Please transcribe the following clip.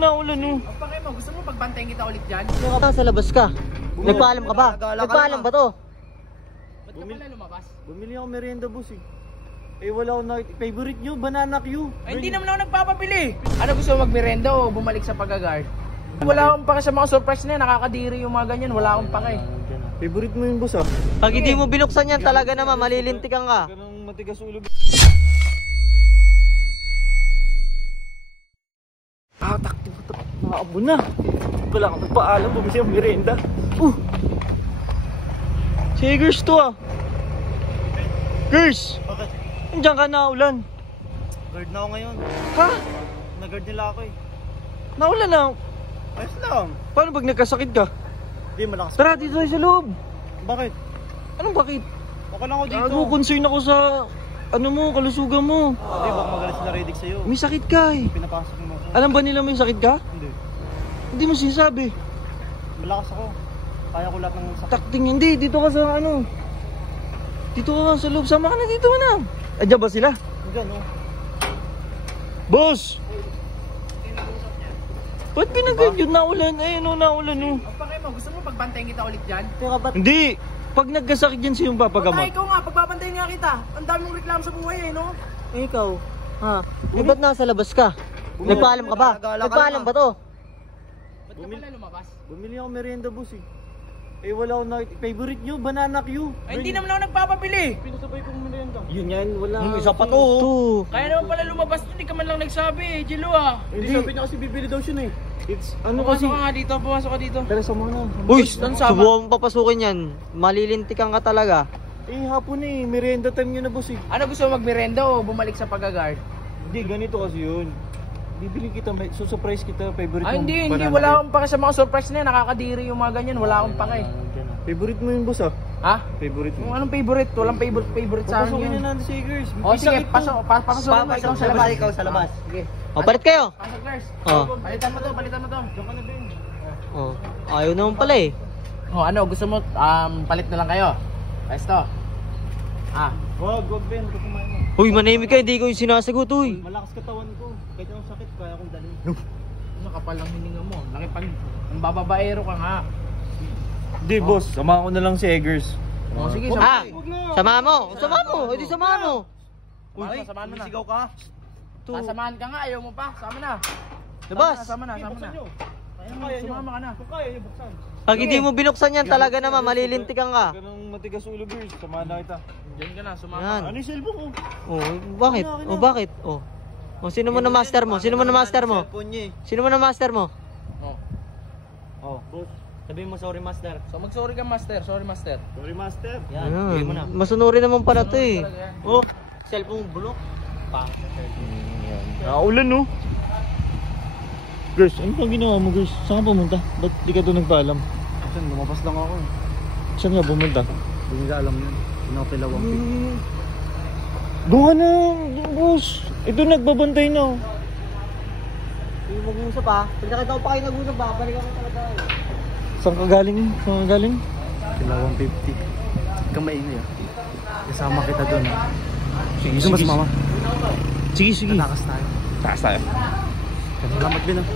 Naulan oh. Ang pakay mo, gusto mo pagbantayin kita ulit dyan? Nasa labas ka. Nagpaalam ka ba? Nagpaalam ba to? Ba't ka pala lumabas? Bumili ako merienda boss eh. Eh wala akong nakita. Favorite nyo, banana Q. Ay, hindi naman ako nagpapabili. Ano gusto mo, magmerenda o bumalik sa pag-guard? Wala akong pake sa mga surprise na yan. Nakakadiri yung mga ganyan. Wala akong pake. Favorite mo yung boss ah. Pag hindi mo binuksan yan, talaga naman, malilintikan ka. Ganang matigas ulo. Takto. Nakaabo na. Wala akong nagpaalam. Bumili ang merienda. Sagers to ah. Girls! Bakit? Nandiyan ka na ulan. Guard na ako ngayon. Ha? Nag-guard nila ako eh. Naulan na. Ayos lang. Paano pag nagkasakit ka? Hindi, malakas. Tara dito tayo sa loob. Bakit? Anong bakit? Okay lang ako dito. Gago, concern ako sa ano mo, kalusugan mo. Hindi, baka magalit sila Redick sa'yo. May sakit ka eh. Pinapasok mo ako. Alam ba nila may sakit ka? Hindi. Hindi mo sinasabi. Malakas ako. Kaya ko lahat ng sakit. Takting hindi, dito ka sa ano. Dito ka sa loob, sama ka na dito na. Andiyan ba sila? Diyan, oh. Boss! Ba't pinag-guard yun? Naulan, ayun o, naulan o. Ang pakay mo, gusto mo pagbantayin kita ulit dyan? Pero ba't Hindi! Pag nagkasakit dyan siyong papagamot. Ikaw nga, pagbabantayin nga kita. Ang dami mong reklamo sa buhay eh, no? ikaw? Ha? Eh, ba't nasa labas ka? Nagpaalam ka ba? Nagpaalam ba to? Ba't ka pala lumabas? Bumili ako merienda boss eh. Eh wala akong nakita. Favorite nyo, banana Q. Ay, hindi naman ako nagpapabili. Pinasabay kong merienda. Yun yan, wala. Isa pa to. Kaya naman pala lumabas, hindi ka man lang nagsabi eh, Jilo ah. Hindi, sabi niya kasi bibili daw siya eh. It's ano kasi. Pumasok ka nga dito, pumasok ka dito. Tara sa mga. Uy! Doon sama. Subukan mo papasukin yan. Malilintikan ka talaga. Eh hapon eh, merienda time nyo na boss eh. Ano gusto mo, magmerenda o bumalik sa pag-guard? Hindi, ganito kasi yun. Bibili kita, surprise kita, favorite Ay, mong hindi, banana wala Q. akong pake sa mga surprise na yan. Nakakadiri yung mga ganyan, wala akong pake. Favorite mo yung boss ah. Ha? Favorite Kung mo. anong favorite? Walang favorite sa akin Papasukin yun. na natin si Eagers. O sige, papasok mo ikaw sa labas. Ikaw sa labas. Sige. O, palit kayo. Pasok, Lars. Oh. Palitan mo to, palitan mo to. Diyan ka na din. Oh. Ayaw naman pala eh. O ano, gusto mo, palit na lang kayo. Ayos to. Wag Ben, ito kumain mo. Uy, manahimik ka. Hindi ko yung sinasagot, uy. Malakas katawan ko. Kahit anong sakit, kaya akong dalhin. Ano kapal lang hininga mo? Laki pag, ang bababaero ka nga. Hindi boss, samahan ko na lang si Eggers. O sige, Ah! sabay. Samahan mo. Samahan mo. Hindi samahan mo. Uy, samahan mo na. Sigaw ka. Sasamahan ka nga, ayaw mo pa. Sama na. Labas. Sama na. Sumama ka na. Kung kaya niyo, buksan. Pag hindi mo binuksan yan, talaga naman, malilintikan ka. Ganang matigas ulo girls, samahan na kita. Diyan ka na, sumama. Yan. Ano yung cellphone ko? Oh, bakit? Oh, bakit? Oh. Oh, sino mo na master mo? Sino mo na master mo? Sino mo na master mo? Oh. Oh, boss. Sabihin mo sorry master. So mag-sorry ka, master. Sorry, master. Sorry master. Yan, bigay mo na. Masunurin naman pala to eh. Talaga yan. Oh, Cellphone bulok. Pa. nakaulan no. Girls, ano pang ginawa mo girls? Saan ka pumunta? Ba't di ka doon nagpaalam? Saan, lumabas lang ako eh. Saan nga pumunta? Hindi nila alam yun. Pinapilaw ang pin. Doon ka na, boss. Ito nagbabantay na. Hindi mag-uusap ha. Pag nakita ko pa kayo nag-uusap ha, balikan ko talaga. Saan ka galing? Saan ka galing? Pilawang 50. Huwag kang maingay ah. Kasama kita doon ah. Sige, Gusto mas mama. Sige, sige. Tatakas tayo. Taas tayo. Salamat din ah.